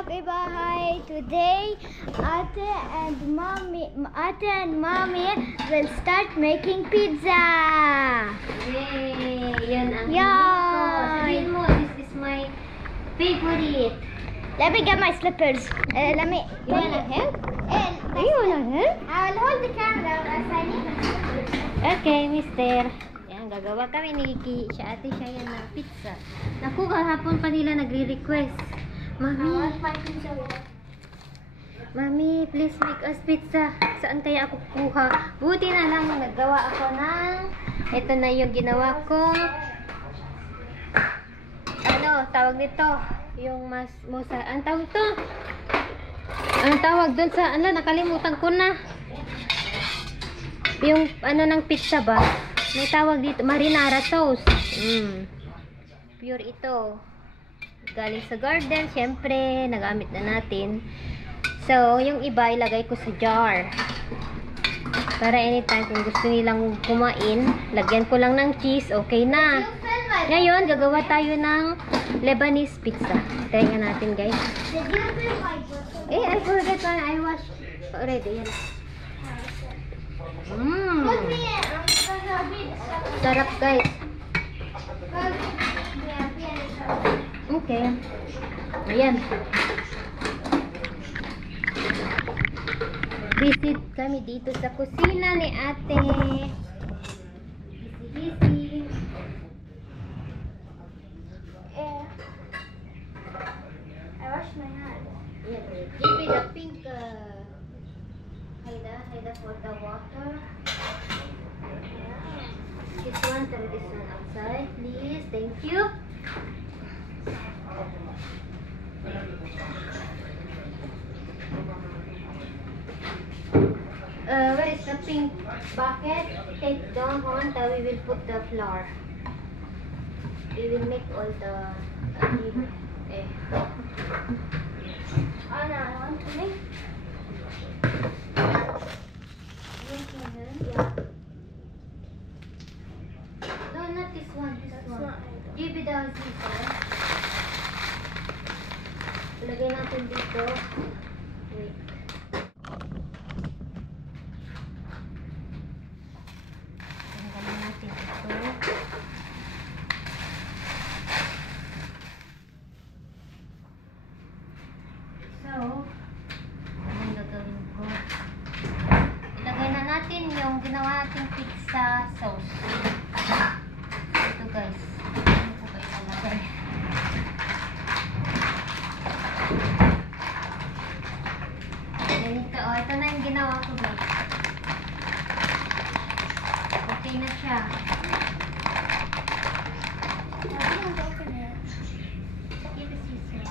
Bahay. Today, Ate and Mommy will start making pizza. Yay! Yan ang Yay! sabihin mo, this is my favorite. Let me get my slippers. You wanna help? You wanna help? I will hold the camera as I need my slippers. Okay, mister. Yan, gagawa kami ni Kiki. Siya ate siya yan ng pizza. Naku, kahapon pa nila nagre-request. Mami, please make us pizza. Saan kaya ako kukuha? Buti na lang naggawa ako ng... Ito na yung ginawa kong... Ano, tawag nito? Yung mosa... Ang tawag to? Ang tawag dun sa... Ano, nakalimutan ko na. Yung ano ng pizza ba? May tawag dito. Marinara sauce. Pure ito. Galing sa garden, syempre, nagamit na natin. So, yung iba ilagay ko sa jar. Para anytime kung gusto nilang kumain, lagyan ko lang ng cheese, okay na. Ngayon, gagawa tayo ng Lebanese pizza. Try nga natin, guys. I forgot one. I washed already. Yan. Sarap, guys. Okay. Ayan. Visit kami dito sa kusina ni ate. Busy. I washed my hands. Yeah, give me the pink Haida for the water. This one, throw this one outside, please. Thank you. Where is the pink bucket? Take down one that we will put the flour. We will make all the Oh no, I want to make. Yeah. No, not this one. This one. Give it down dito. Lagay natin dito. Wait. Tanggalin natin ito. So, anong gagawin ko? Ilagay na natin yung ginawa nating pizza sauce. Ito, guys. Ano ko kayo nalagay? Ganito. Oh, ito na yung ginawa ko, guys. Okay na siya. Give the scissors.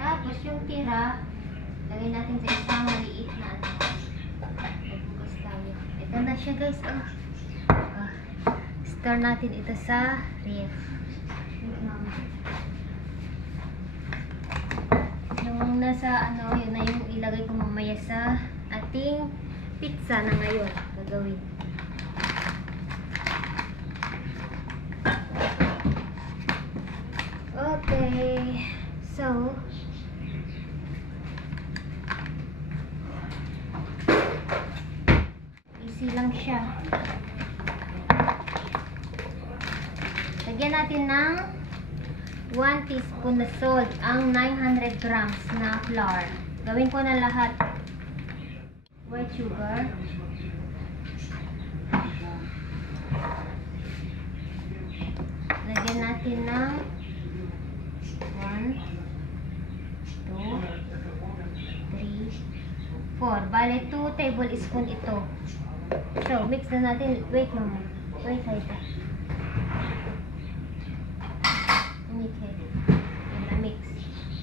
Tapos yung tira, lagay natin sa isang maliit na ano. Magbukas tayo. Ito na siya, guys. Store natin ito sa ref. Yung nasa ano, yun na yung ilagay ko mamaya sa ating pizza na ngayon gagawin. Okay. So, easy lang siya. Lagyan natin ng 1 teaspoon na salt ang 900 grams na flour. Gawin ko na lahat. White sugar. Lagyan natin ng 1, 2, 3, 4. Bale, 2 tablespoon ito. So, mix na natin. Wait mama. Wait,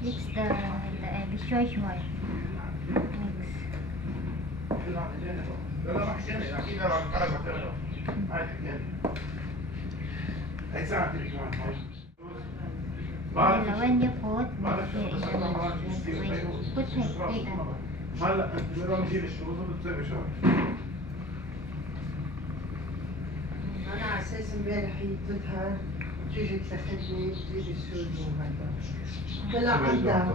mix the biscuit white. Mix. When you put here in the management, put like that. هلا بدهم نشيل الشروط وبتصير شهر. أنا على أساس امبارح جبتها تيجي تاخذني تجيب السوري وهذا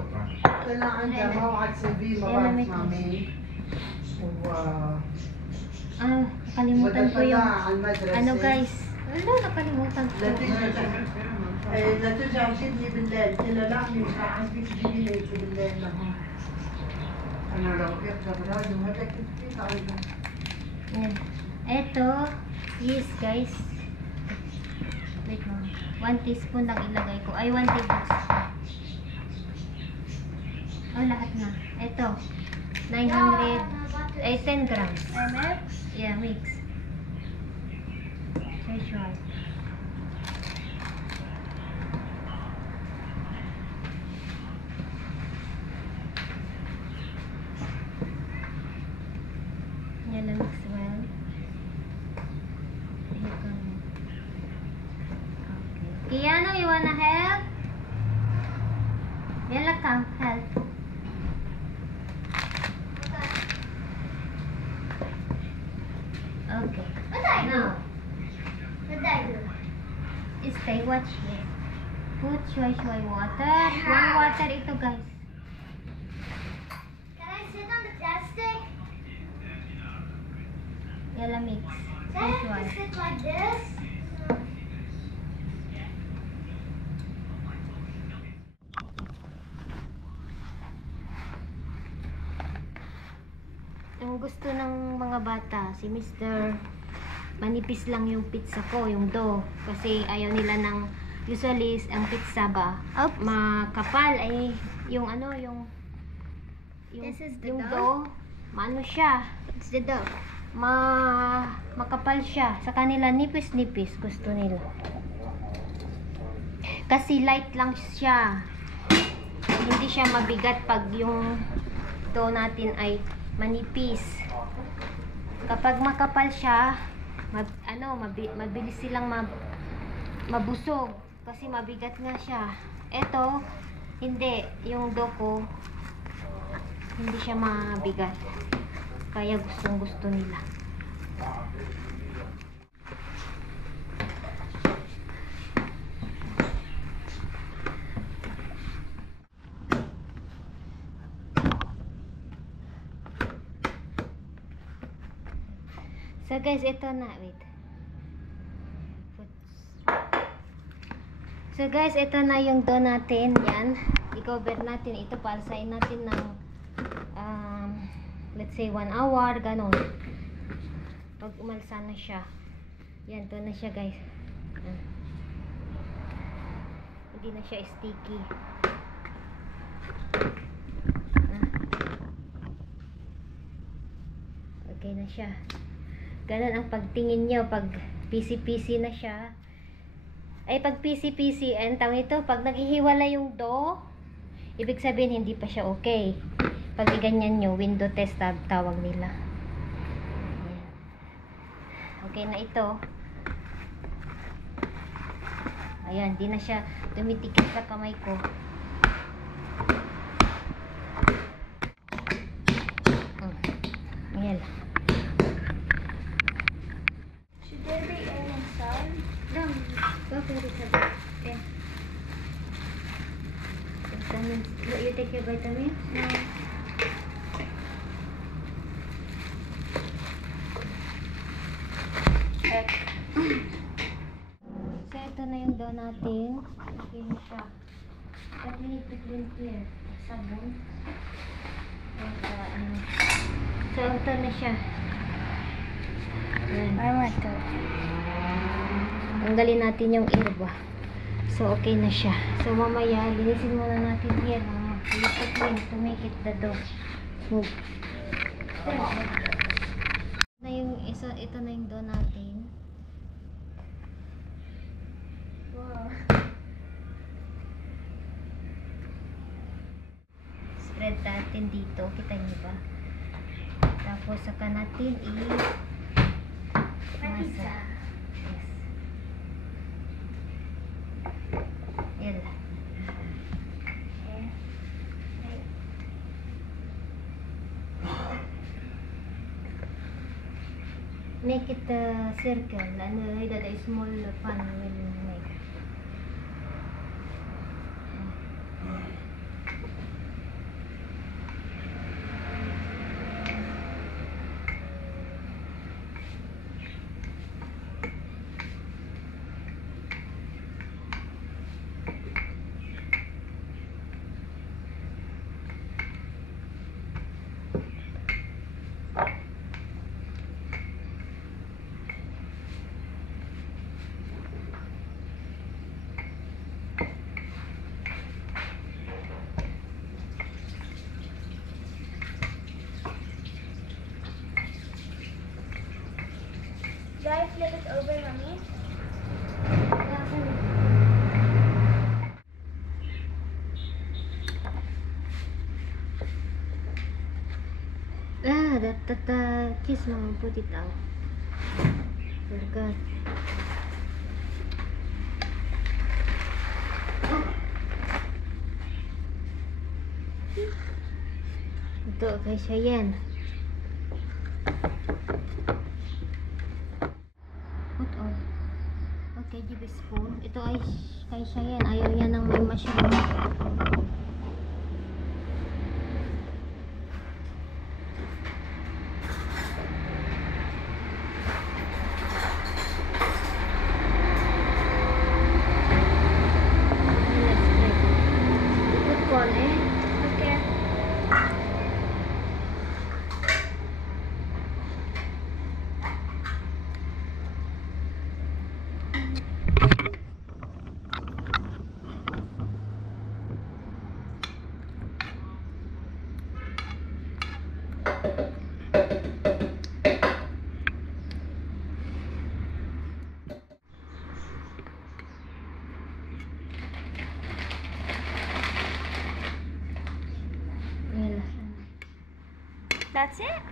طلع عندها موعد سبيل ما بعرف مع مين Nakalimutan ko yung على المدرسة ano guys. Ano, nakalimutan ko. لا ترجع تجيبني بالليل قلت لها لا مش عايزك تجيبي لي بالليل نهار أنا لو كنت براد وهذا كنت كيف عايزة Yan. Ito, yes guys. Wait mo. 1 teaspoon lang ilagay ko. Ay, 1 tablespoon. Oh, lahat na. Ito. 900, ay 10 grams. Mix? Yeah, mix. Szechuan. Yan na mix well. Okay. Kiano, you wanna help? Yan lang ka, help. Okay. What do I do? Now, What do I do? stay, watch here. Put shui water. 1 water ito guys. Can I sit on the plastic? Yan lang mix. Can I Shui. sit like this? Ang gusto ng mga bata, si Mr. manipis lang yung pizza ko, yung dough. Kasi ayaw nila ng, usually, ang pizza ba, makapal ay yung ano, yung This is the yung dough? maano siya, It's the dough. makapal siya. Sa kanila, nipis-nipis, gusto nila. Kasi light lang siya. Hindi siya mabigat pag yung dough natin ay manipis. Kapag makapal siya, mabilis silang mabusog kasi mabigat nga siya. Ito, hindi. Yung dough ko, hindi siya mabigat. Kaya gustong-gusto nila. So guys, ito na. Wait. So guys, ito na yung dough natin. Yan. I-cover natin. Ito, palsain natin ng let's say 1 hour. Ganon. Pag umalsa na siya. Yan, dough na siya guys. Yan. Hindi na siya sticky. Okay na siya. Ganon ang pagtingin nyo pag PC-PC na siya. Ay, pag PC-PC, ang tawag ito, pag naghihiwala yung dough, ibig sabihin hindi pa siya okay. Pag iganyan nyo, window test tawag nila. Ayan. Okay na ito. Ayan, di na siya tumitikit sa kamay ko. Ayan. Should there be air inside? No, go for it. Okay. Vitamins. You take your vitamins? No. So, ito na yung dough natin. Okay na siya. But we need to clean here. Sabon. So, ito na siya. Ayan. I want to. Tanggalin natin yung herba. So, okay na siya. So, mamaya, linisin muna natin yan. To make it the dough smooth. Ito na yung dough natin. Wow. Spread natin dito. Kita niyo ba? Tapos, saka natin Pizza. Yes. Yan lang. make it a circle and that a small pan will make. Do I flip it over, Mommy? That cheese mama put it out. Forgot. Ito kay Cheyenne. Put all. Okay, give a spoon. Ito ay kay Cheyenne. Ayaw niya ng may mushroom. That's it? I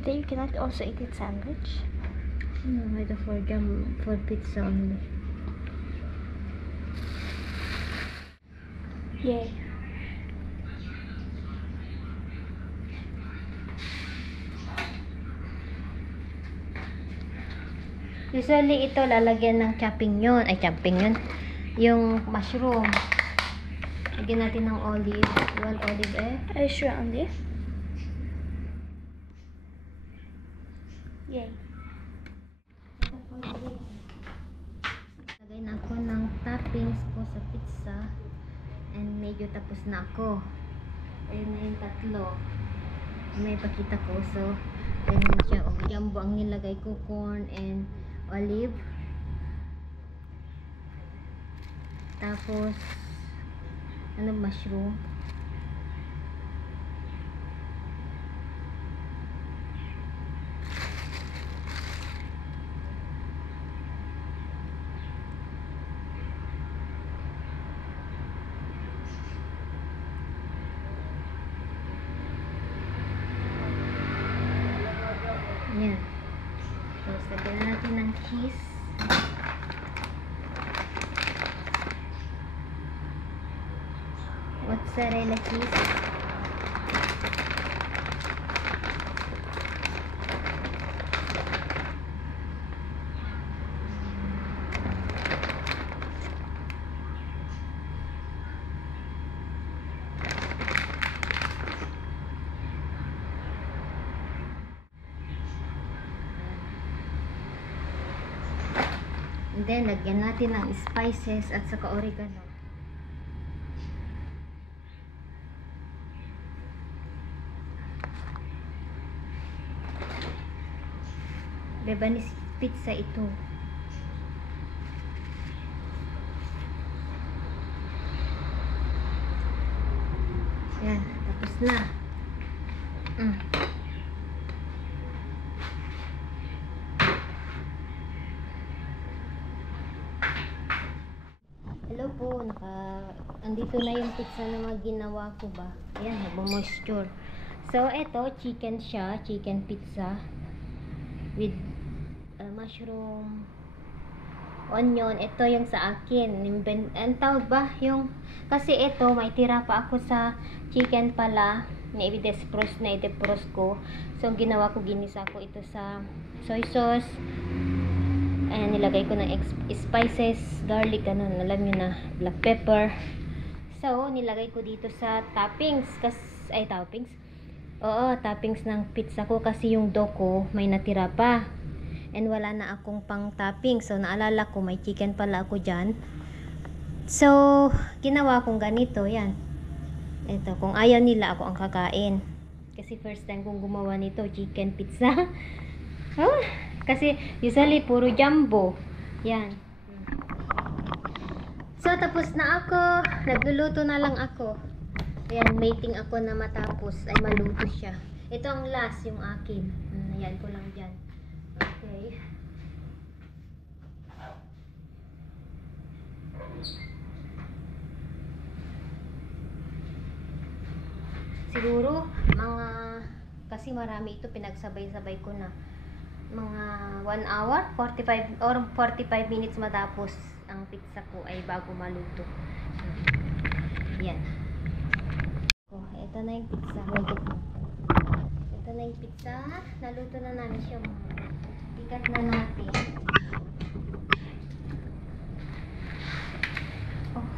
think you cannot also eat it sandwich. No, ito for jam, for pizza only. Yay. Usually ito lalagyan ng champignon. Ay, champignon. Yung mushroom. Lagyan natin ng olive. You want olive eh? Are you sure on this? Yay. Lagay na ako ng toppings ko sa pizza. And medyo tapos na ako. Ayun na yung tatlo. May pakita ko. So, ganyan siya. O, jumbo ang nilagay ko. Corn and olive. Tapos, ano, mushroom. Yan. Tapos, lagyan na natin ng cheese. Mozzarella cheese. And then, lagyan natin ng spices at saka oregano. Lebanese pizza ito. Yan, tapos na. Hello po, andito na yung pizza na mga ginawa ko ba. Ayan, nagmo-moisture. So, eto, chicken siya, chicken pizza with mushroom, onion. Ito yung sa akin. Ang tawag ba? Yung, kasi ito, may tira pa ako sa chicken pala. Na-defrost ko. So, ang ginawa ko, ginisa ko ito sa soy sauce. Ayan, nilagay ko ng spices, garlic, ganun. Alam nyo na, black pepper. So, nilagay ko dito sa toppings. Toppings? Oo, toppings ng pizza ko kasi yung dough ko may natira pa. And wala na akong pang topping. So, naalala ko, may chicken pala ako dyan. So, ginawa kong ganito. Yan. Ito, kung ayaw nila, ako ang kakain. Kasi first time kong gumawa nito, chicken pizza. Oh, kasi usually, puro jumbo. Yan. So, tapos na ako. Nagluluto na lang ako. Ayan, waiting ako na matapos. Ay, maluto siya. Ito ang last, yung akin. Ayan ko lang dyan. Okay. Siguro, kasi marami ito, pinagsabay-sabay ko na. Mga 1 hour, 45 minutes matapos ang pizza ko ay bago maluto. Yan. Oh, ito na yung pizza. Ito na yung pizza. Naluto na namin siya. Ikat na natin. Oh.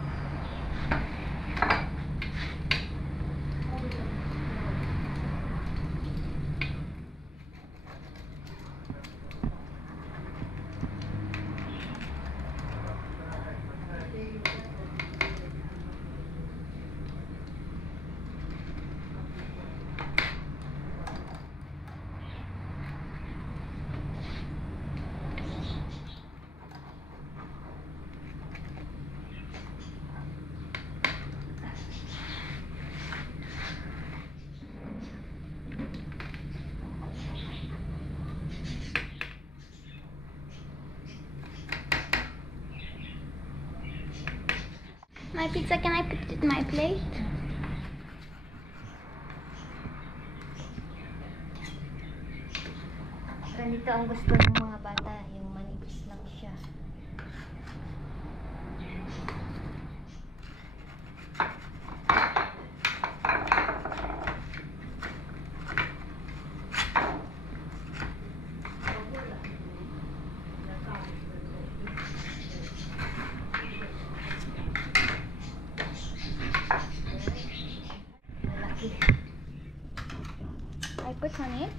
My pizza, can I put it in my plate? Ganito ang gusto ng mga bata, yung manipis lang siya. I put on it.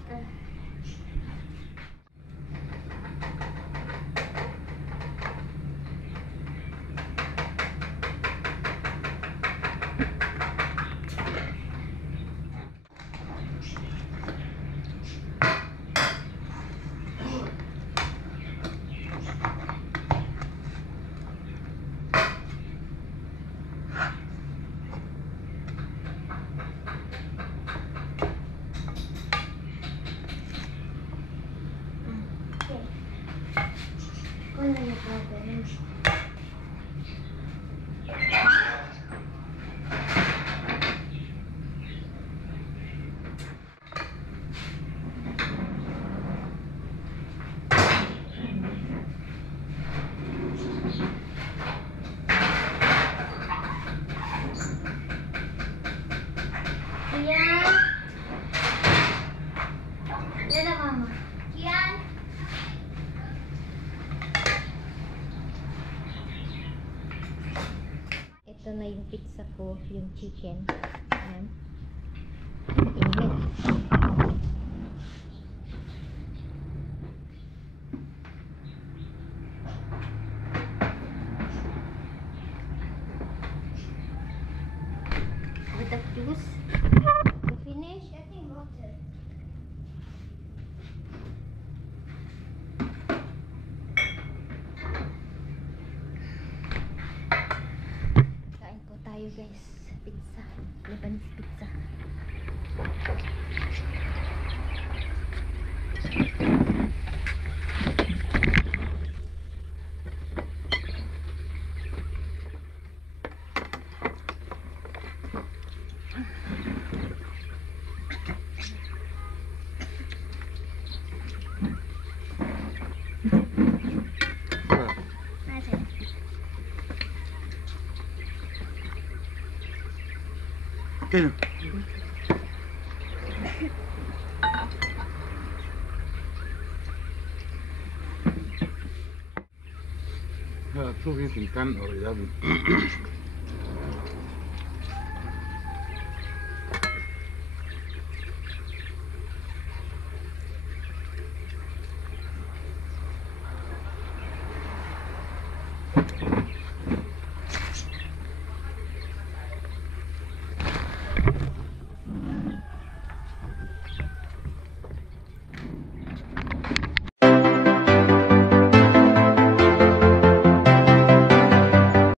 Ano yung problem? Kian! Yan na, mama. Kian! Ito na yung pizza ko, yung chicken. Ayan. Init. With the juice. You finish? Getting water. Kain po tayo guys. Pizza. Lebanese pizza. كده. شوف يمكن كان قريب